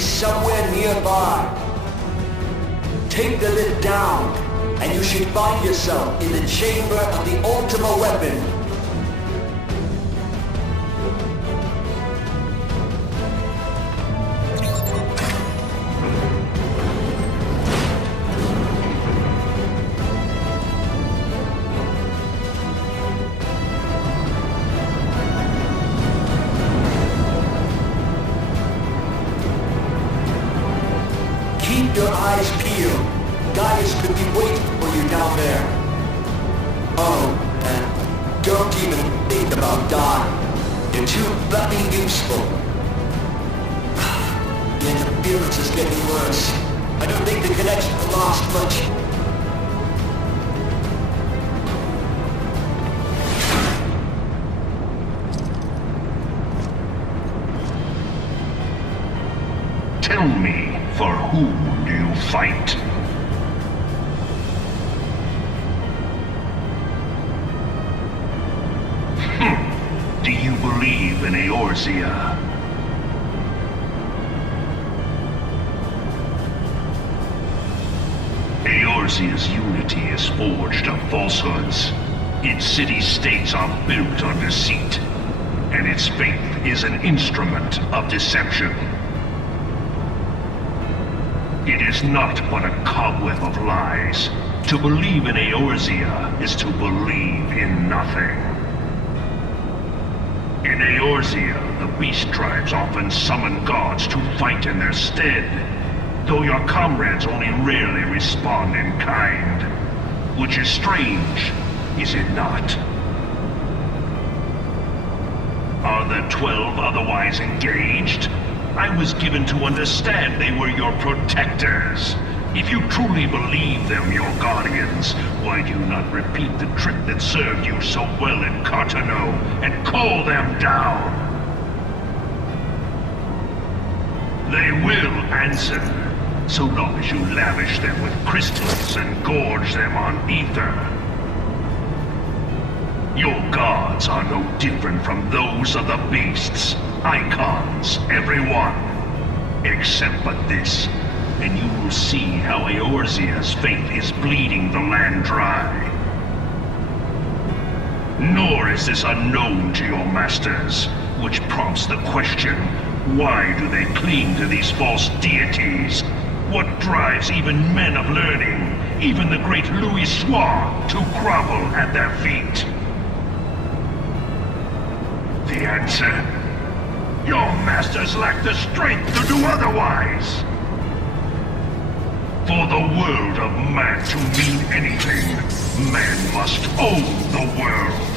be somewhere nearby. Take the lid down, and you should find yourself in the chamber of the Ultima weapon. Keep your eyes peeled. Gaius could be waiting for you down there. Oh, and don't even think about dying. You're too fucking useful. The interference is getting worse. I don't think the connection lost much. Tell me, for whom do you fight? Do you believe in Eorzea? Eorzea's unity is forged of falsehoods. Its city-states are built on deceit, and its faith is an instrument of deception. It is not but a cobweb of lies. To believe in Eorzea is to believe in nothing. In Eorzea, the beast tribes often summon gods to fight in their stead, though your comrades only rarely respond in kind. Which is strange, is it not? Are the 12 otherwise engaged? I was given to understand they were your protectors. If you truly believe them your guardians, why do you not repeat the trick that served you so well in Cartano and call them down? They will answer, so long as you lavish them with crystals and gorge them on ether. Your gods are no different from those of the beasts. Icons, everyone. Except but this, and you will see how Eorzea's faith is bleeding the land dry. Nor is this unknown to your masters, which prompts the question, why do they cling to these false deities? What drives even men of learning, even the great Louis Soir, to grovel at their feet? The answer? Your masters lack the strength to do otherwise! For the world of man to mean anything, man must own the world.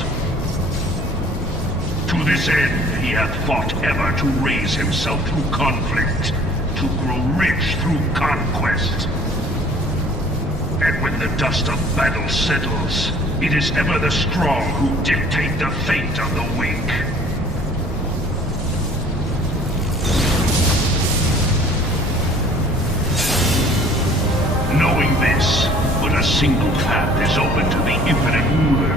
To this end, he hath fought ever to raise himself through conflict, to grow rich through conquest. And when the dust of battle settles, it is ever the strong who dictate the fate of the weak. Knowing this, but a single path is open to the infinite ruler,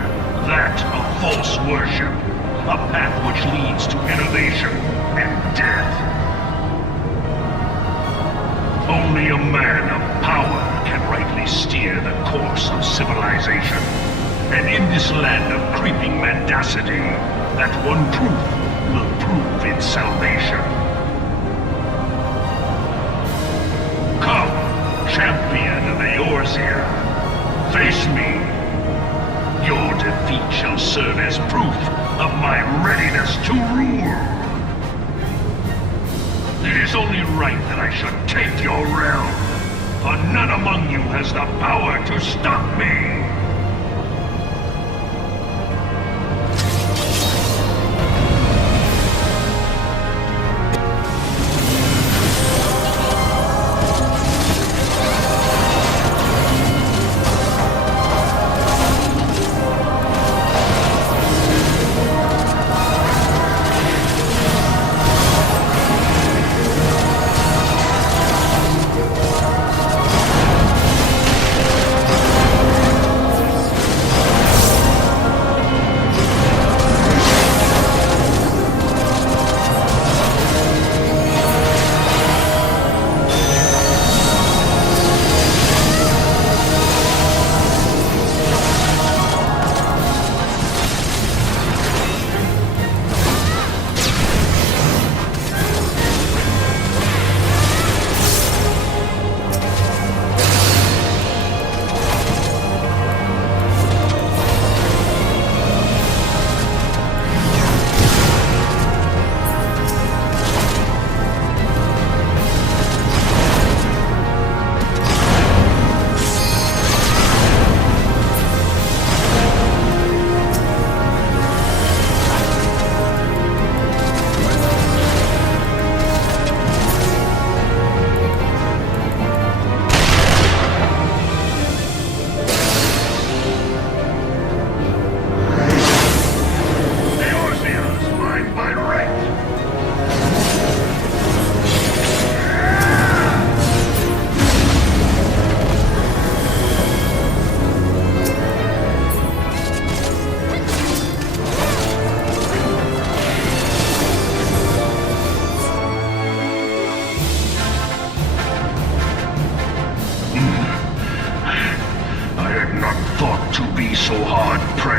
that of false worship, a path which leads to innovation and death. Only a man of power can rightly steer the course of civilization, and in this land of creeping mendacity, that one truth will prove its salvation. Come, champion of Eorzea, face me. Your defeat shall serve as proof of my readiness to rule. It is only right that I should take your realm, for none among you has the power to stop me.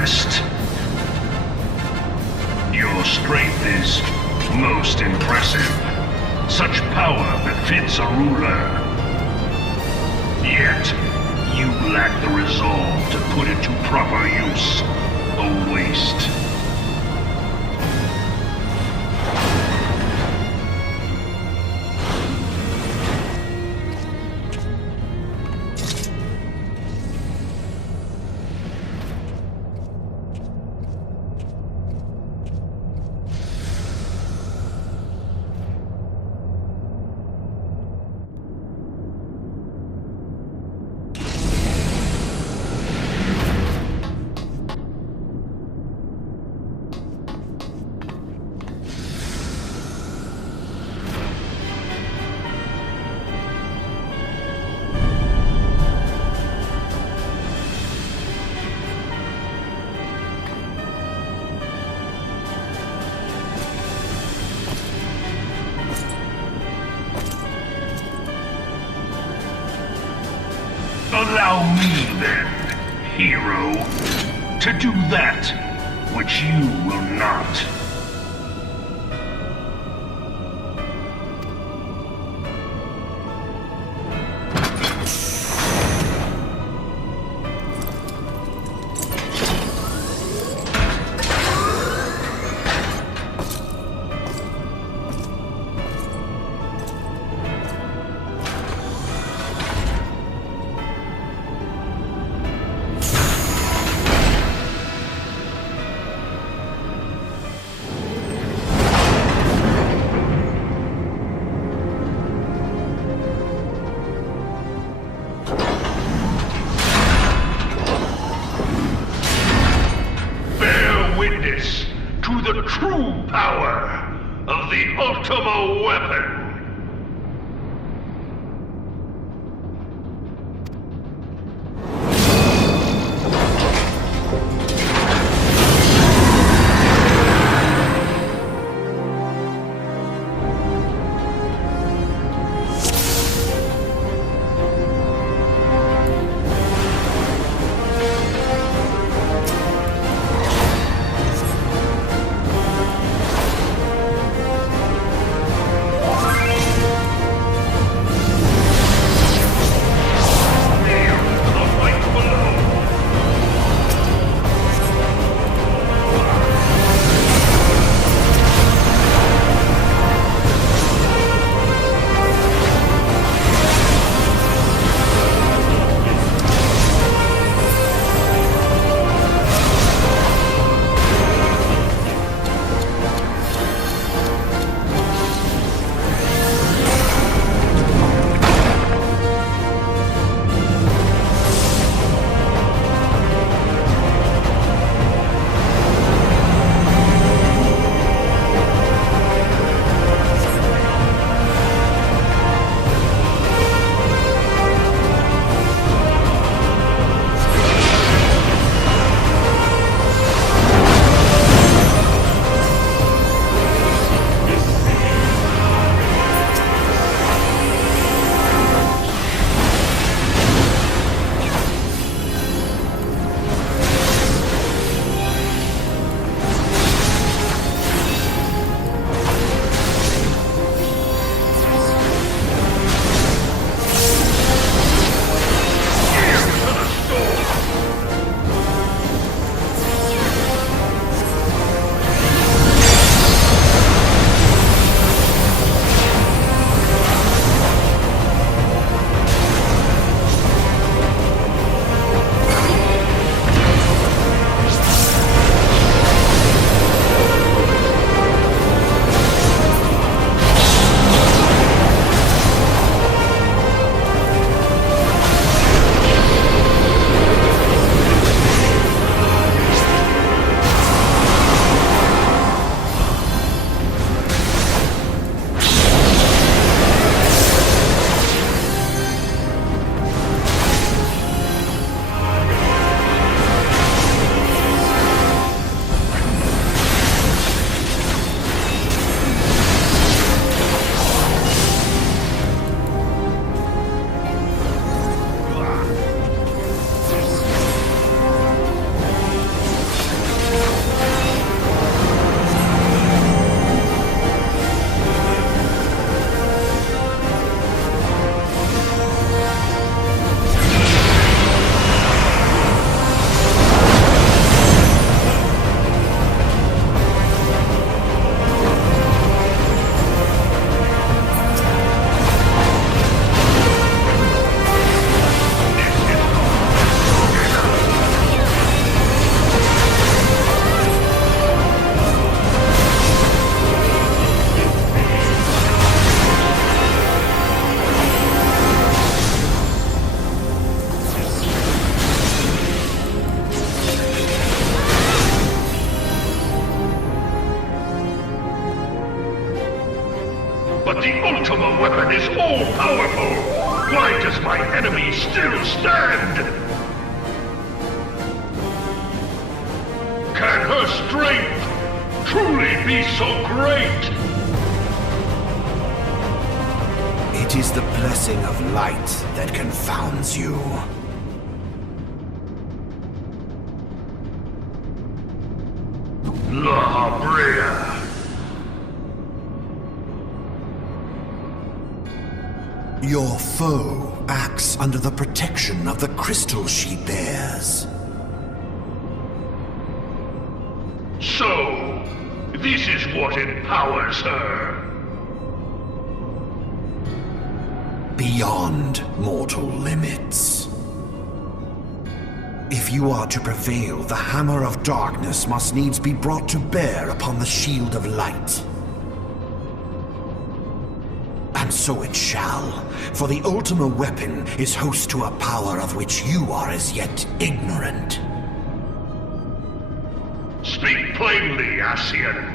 best. Your strength is most impressive. Such power befits a ruler. Yet, you lack the resolve to put it to proper use. A waste. Allow me then, hero, to do that which you will not. To the true power of the Ultima weapon. Ultima weapon is all-powerful! Why does my enemy still stand? Can her strength truly be so great? It is the blessing of light that confounds you. La Brea. Your foe acts under the protection of the crystal she bears. So, this is what empowers her. Beyond mortal limits. If you are to prevail, the hammer of darkness must needs be brought to bear upon the shield of light. And so it shall, for the Ultima weapon is host to a power of which you are as yet ignorant. Speak plainly, Ascian.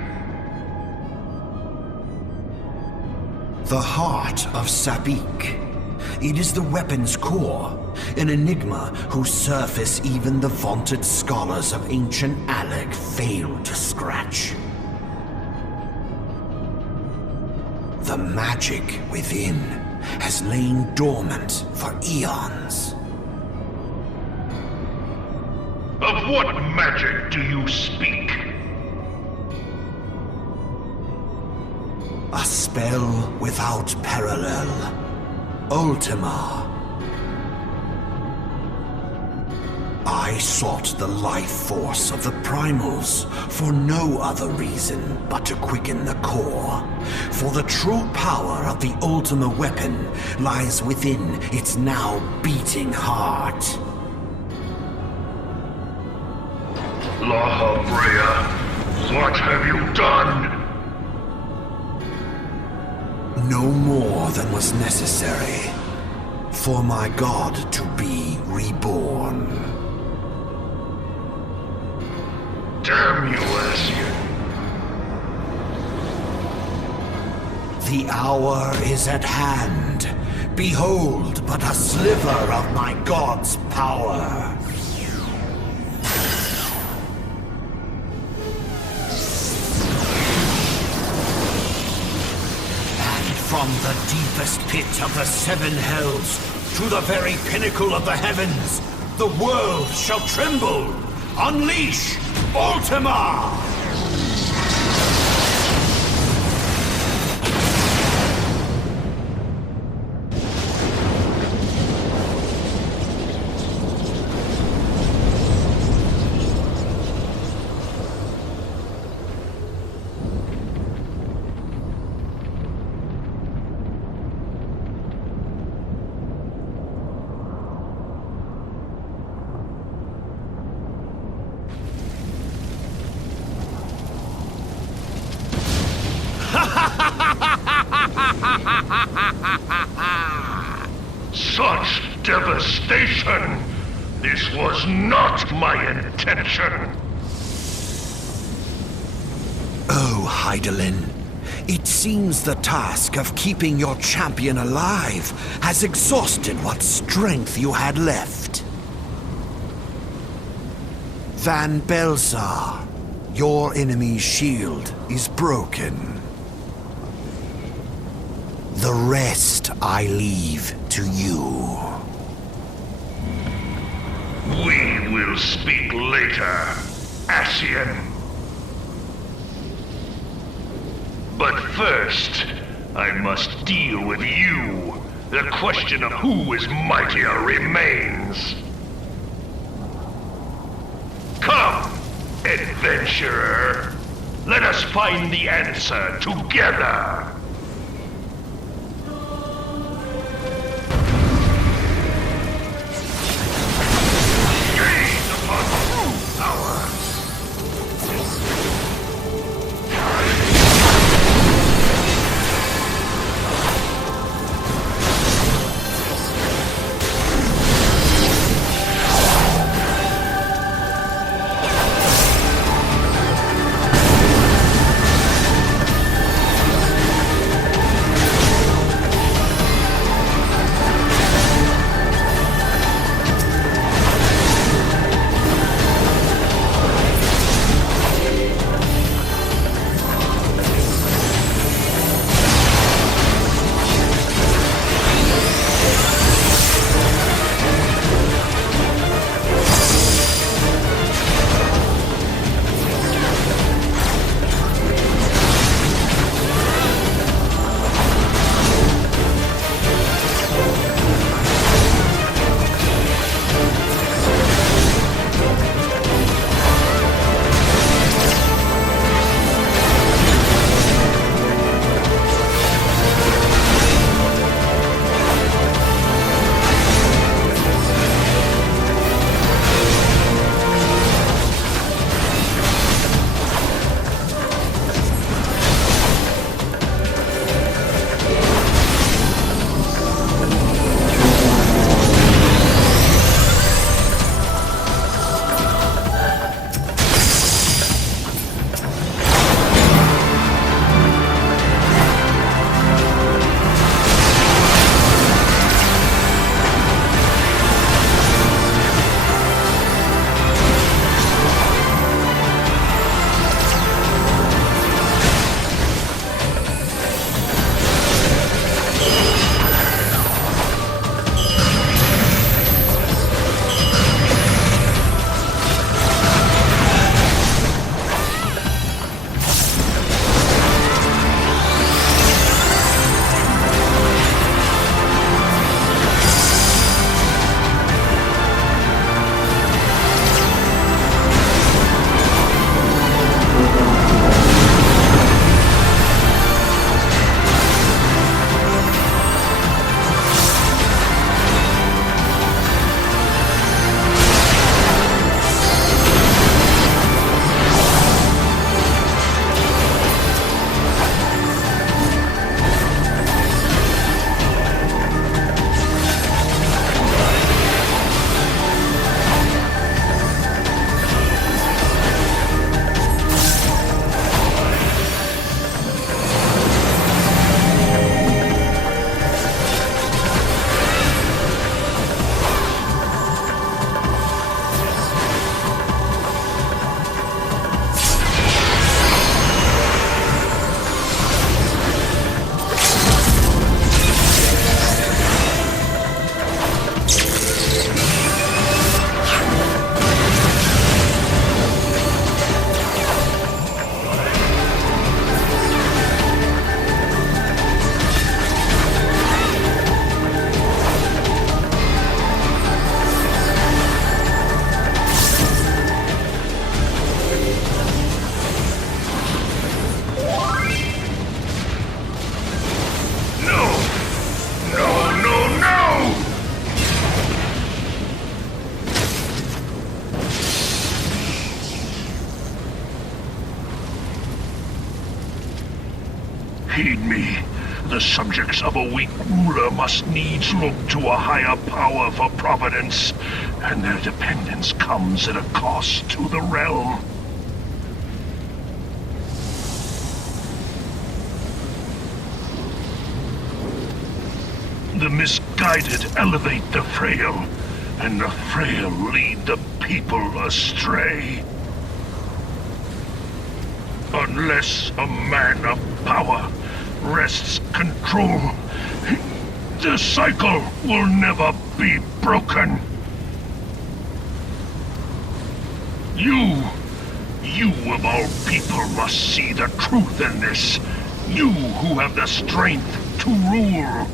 The heart of Sabik. It is the weapon's core, an enigma whose surface even the vaunted scholars of ancient Alec failed to scratch. The magic within has lain dormant for eons. Of what magic do you speak? A spell without parallel. Ultima. I sought the life force of the primals for no other reason but to quicken the core. For the true power of the Ultima weapon lies within its now beating heart. La Brea, what have you done? No more than was necessary for my god to be reborn. Damn you, Ascian. The hour is at hand. Behold but a sliver of my god's power. From the deepest pit of the seven hells to the very pinnacle of the heavens, the world shall tremble. Unleash Ultima! Such devastation! This was not my intention! Oh, Hydaelyn. It seems the task of keeping your champion alive has exhausted what strength you had left. Van Belsar, your enemy's shield is broken. The rest I leave to you. We will speak later, Ascian. But first, I must deal with you. The question of who is mightier remains. Come, adventurer. Let us find the answer together. Heed me. The subjects of a weak ruler must needs look to a higher power for providence, and their dependence comes at a cost to the realm. The misguided elevate the frail, and the frail lead the people astray. Unless a man of power wrests control, the cycle will never be broken. You of all people must see the truth in this. You who have the strength to rule.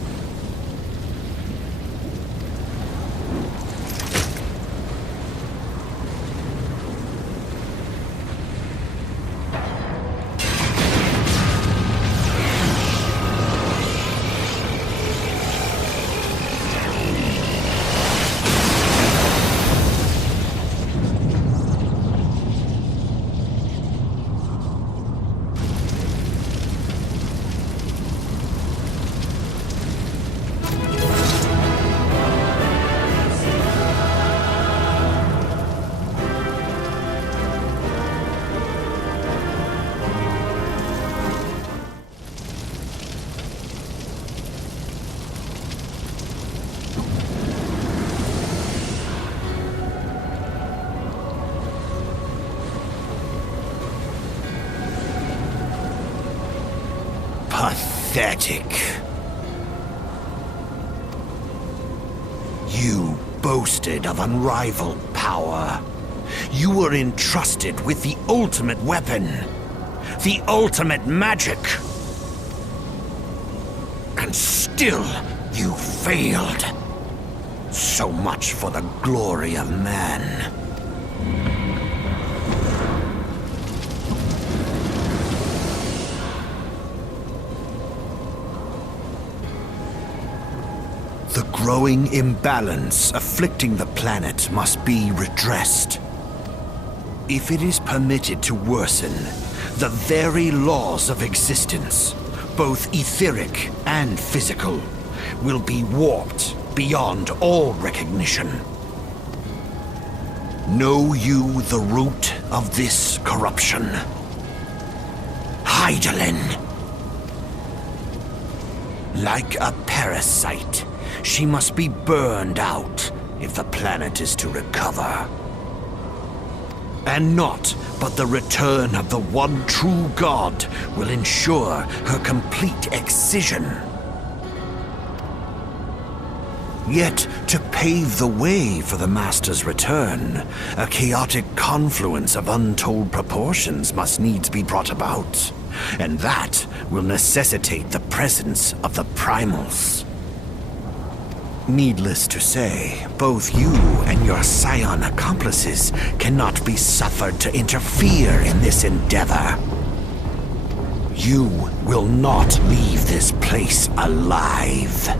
Pathetic. You boasted of unrivaled power. You were entrusted with the ultimate weapon, the ultimate magic. And still, you failed. So much for the glory of man. The growing imbalance afflicting the planet must be redressed. If it is permitted to worsen, the very laws of existence, both etheric and physical, will be warped beyond all recognition. Know you the root of this corruption? Hydaelyn. Like a parasite, she must be burned out if the planet is to recover. And naught but the return of the one true god will ensure her complete excision. Yet, to pave the way for the Master's return, a chaotic confluence of untold proportions must needs be brought about. And that will necessitate the presence of the primals. Needless to say, both you and your scion accomplices cannot be suffered to interfere in this endeavor. You will not leave this place alive.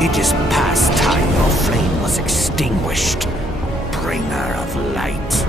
It is past time your flame was extinguished, bringer of light.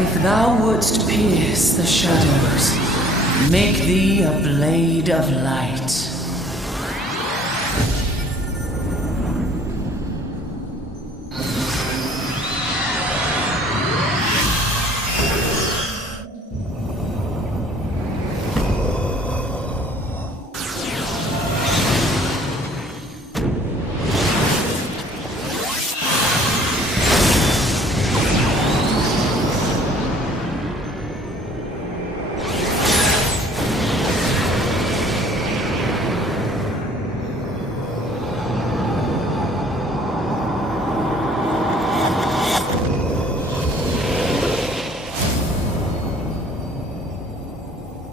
If thou wouldst pierce the shadows, make thee a blade of light.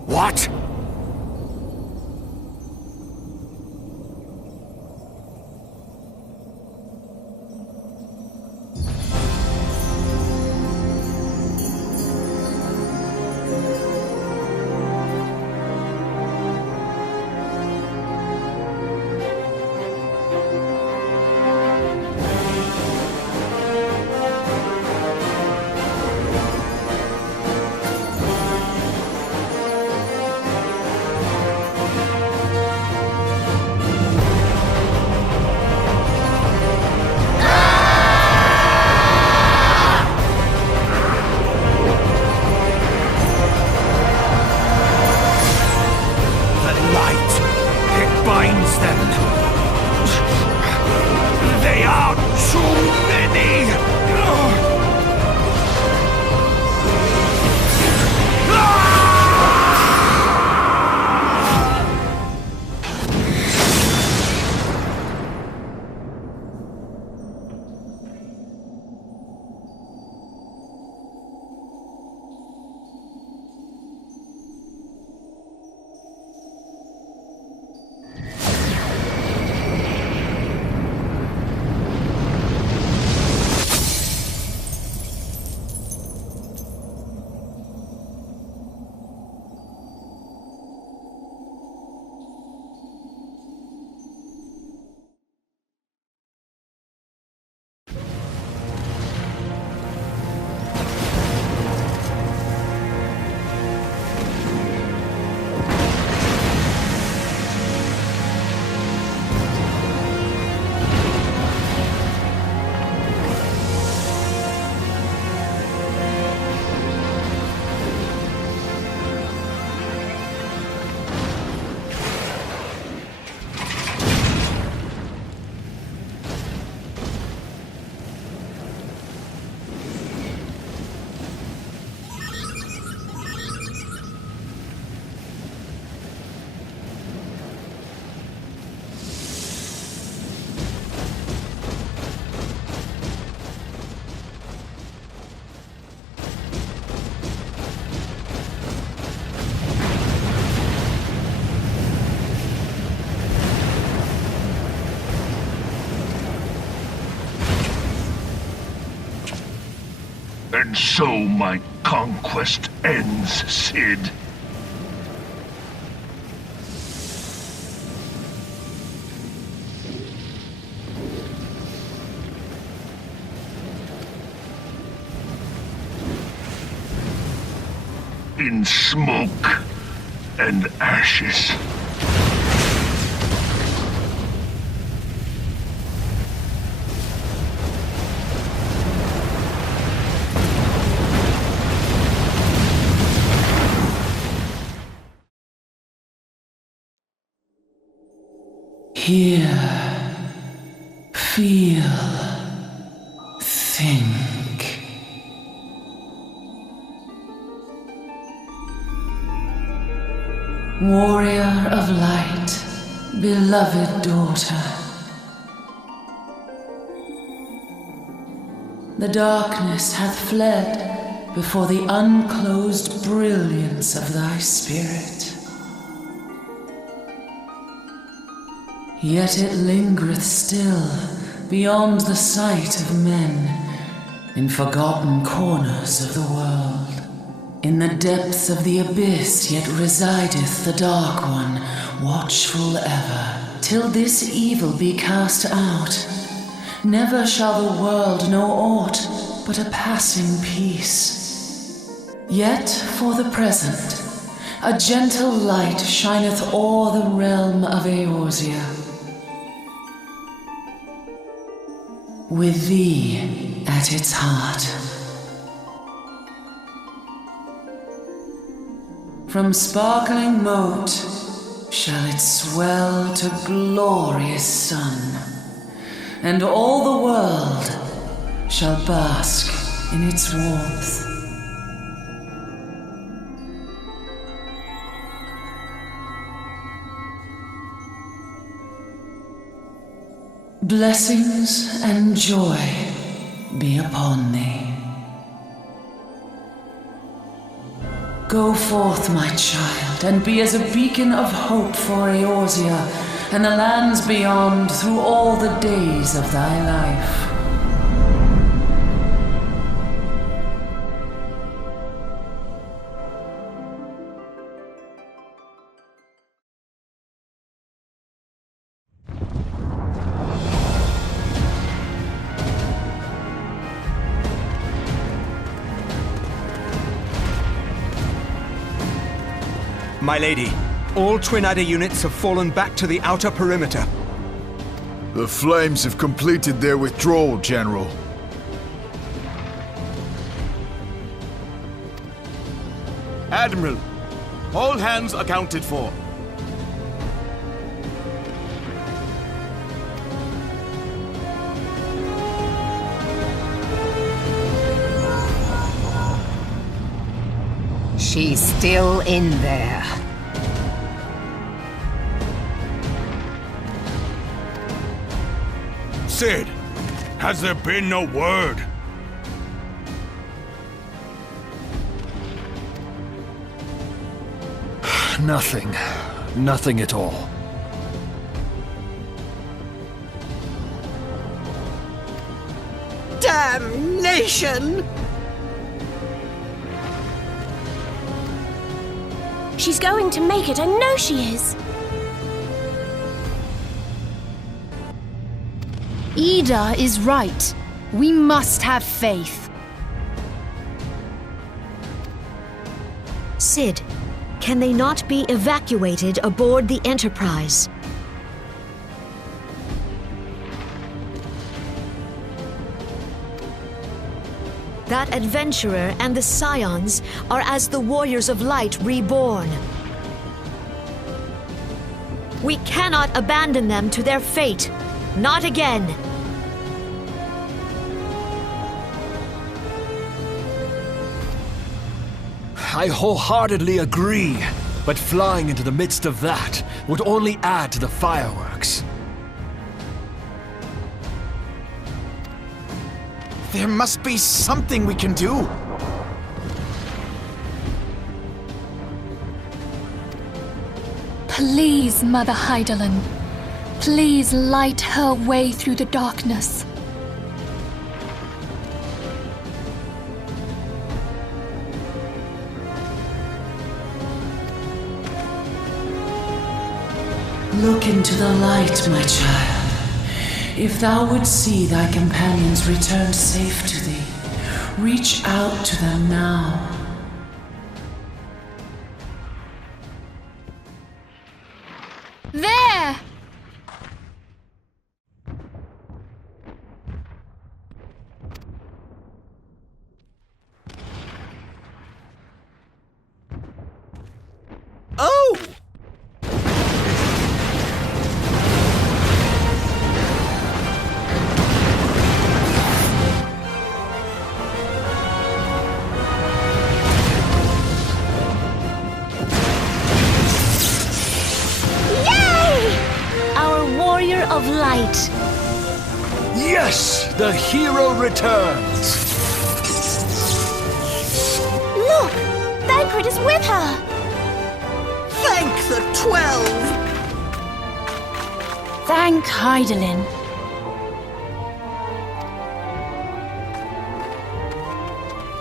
What? They are too many! And so my conquest ends, Sid. In smoke and ashes. Here, Feel. Think. Warrior of light, beloved daughter. The darkness hath fled before the unclosed brilliance of thy spirit. Yet it lingereth still beyond the sight of men, in forgotten corners of the world. In the depths of the abyss yet resideth the Dark One, watchful ever, till this evil be cast out. Never shall the world know aught but a passing peace. Yet for the present, a gentle light shineth o'er the realm of Eorzea. With thee at its heart. From sparkling moat shall it swell to glorious sun, and all the world shall bask in its warmth. Blessings and joy be upon thee. Go forth, my child, and be as a beacon of hope for Eorzea and the lands beyond through all the days of thy life. My lady, all Twin Adder units have fallen back to the outer perimeter. The Flames have completed their withdrawal, General. Admiral, all hands accounted for. She's still in there. Sid, has there been no word? Nothing. Nothing at all. Damnation! She's going to make it, I know she is. Ida is right. We must have faith. Sid, can they not be evacuated aboard the Enterprise? That adventurer and the Scions are as the Warriors of Light reborn. We cannot abandon them to their fate. Not again. I wholeheartedly agree, but flying into the midst of that would only add to the fireworks. There must be something we can do. Please, Mother Hydaelyn. Please light her way through the darkness. Look into the light, my child. If thou would see thy companions return safe to thee, reach out to them now. There! Oh! it! Yes! The hero returns! Look! Thancred is with her! Thank the 12! Thank Hydaelyn.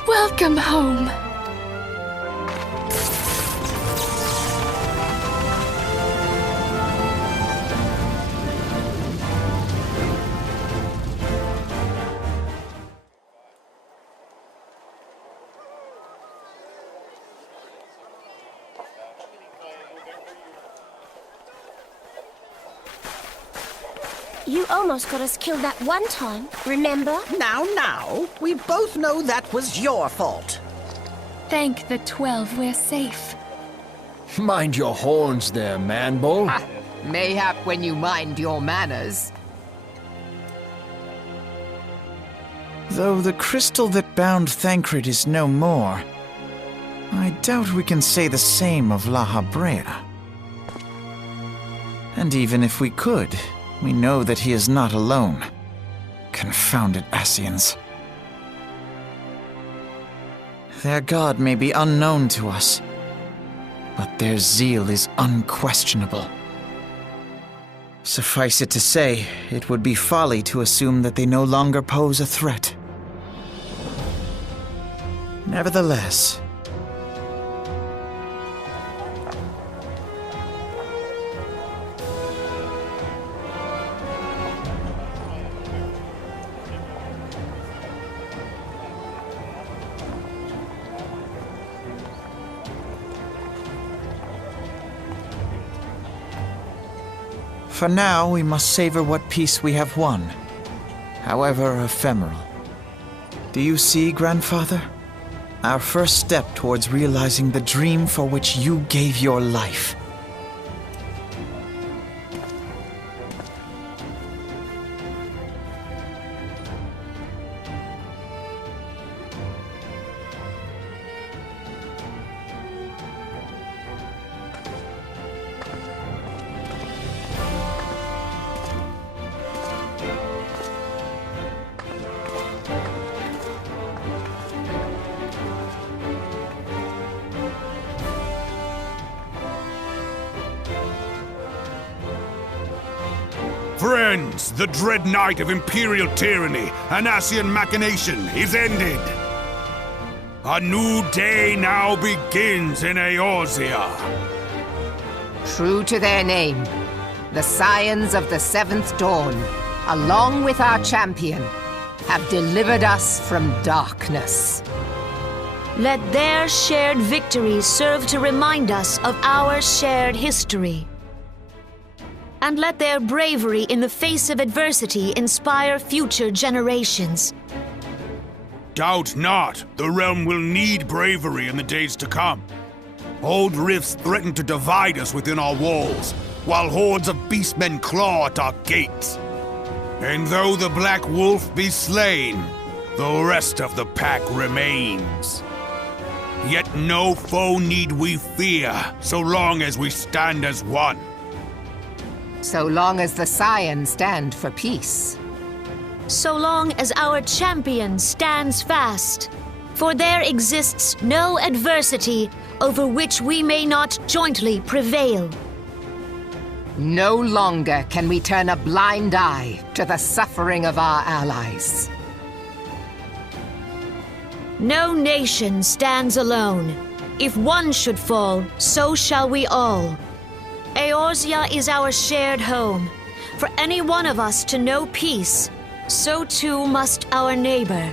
Welcome home. You almost got us killed that one time, remember? Now, we both know that was your fault. Thank the 12 we're safe. Mind your horns there, man-bull. Mayhap when you mind your manners. Though the crystal that bound Thancred is no more, I doubt we can say the same of La Habrea. And even if we could, we know that he is not alone. Confounded Ascians. Their god may be unknown to us, but their zeal is unquestionable. Suffice it to say, it would be folly to assume that they no longer pose a threat. Nevertheless, for now, we must savor what peace we have won, however ephemeral. Do you see, Grandfather? Our first step towards realizing the dream for which you gave your life. Friends, the dread night of Imperial tyranny and Ascian machination is ended. A new day now begins in Eorzea. True to their name, the Scions of the Seventh Dawn, along with our champion, have delivered us from darkness. Let their shared victories serve to remind us of our shared history. And let their bravery in the face of adversity inspire future generations. Doubt not, the realm will need bravery in the days to come. Old rifts threaten to divide us within our walls, while hordes of beastmen claw at our gates. And though the Black Wolf be slain, the rest of the pack remains. Yet no foe need we fear, so long as we stand as one. So long as the Scions stand for peace. So long as our champion stands fast. For there exists no adversity over which we may not jointly prevail. No longer can we turn a blind eye to the suffering of our allies. No nation stands alone. If one should fall, so shall we all. Eorzea is our shared home. For any one of us to know peace, so too must our neighbor.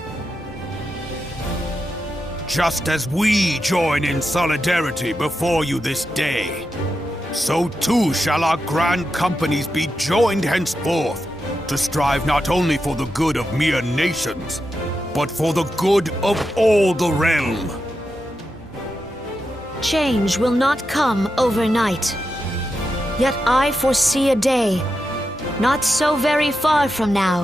Just as we join in solidarity before you this day, so too shall our grand companies be joined henceforth to strive not only for the good of mere nations, but for the good of all the realm. Change will not come overnight. Yet I foresee a day, not so very far from now,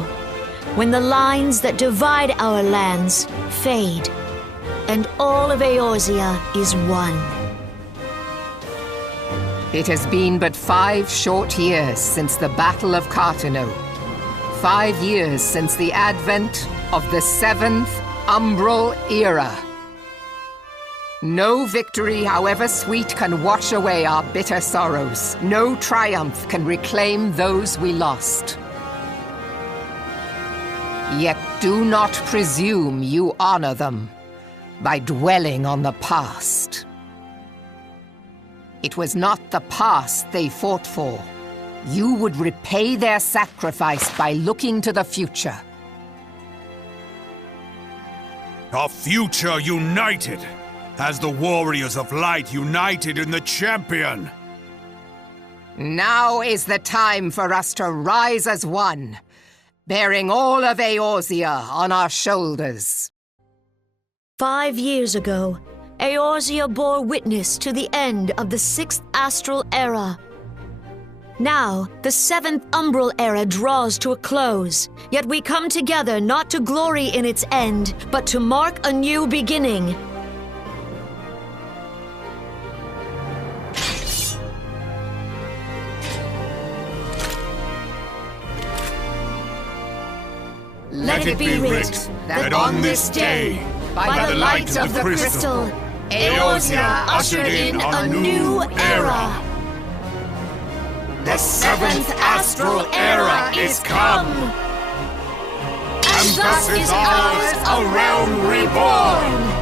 when the lines that divide our lands fade, and all of Eorzea is one. It has been but 5 short years since the Battle of Carteneau, 5 years since the advent of the 7th Umbral Era. No victory, however sweet, can wash away our bitter sorrows. No triumph can reclaim those we lost. Yet do not presume you honor them by dwelling on the past. It was not the past they fought for. You would repay their sacrifice by looking to the future. A future united, as the warriors of light united in the champion. Now is the time for us to rise as one, bearing all of Eorzea on our shoulders. 5 years ago, Eorzea bore witness to the end of the 6th Astral Era. Now, the 7th Umbral Era draws to a close, yet we come together not to glory in its end, but to mark a new beginning. Let it be writ that on this day, by the light of the crystal, Eorzea ushered in a new era. The 7th Astral Era is come! And thus is ours a realm reborn!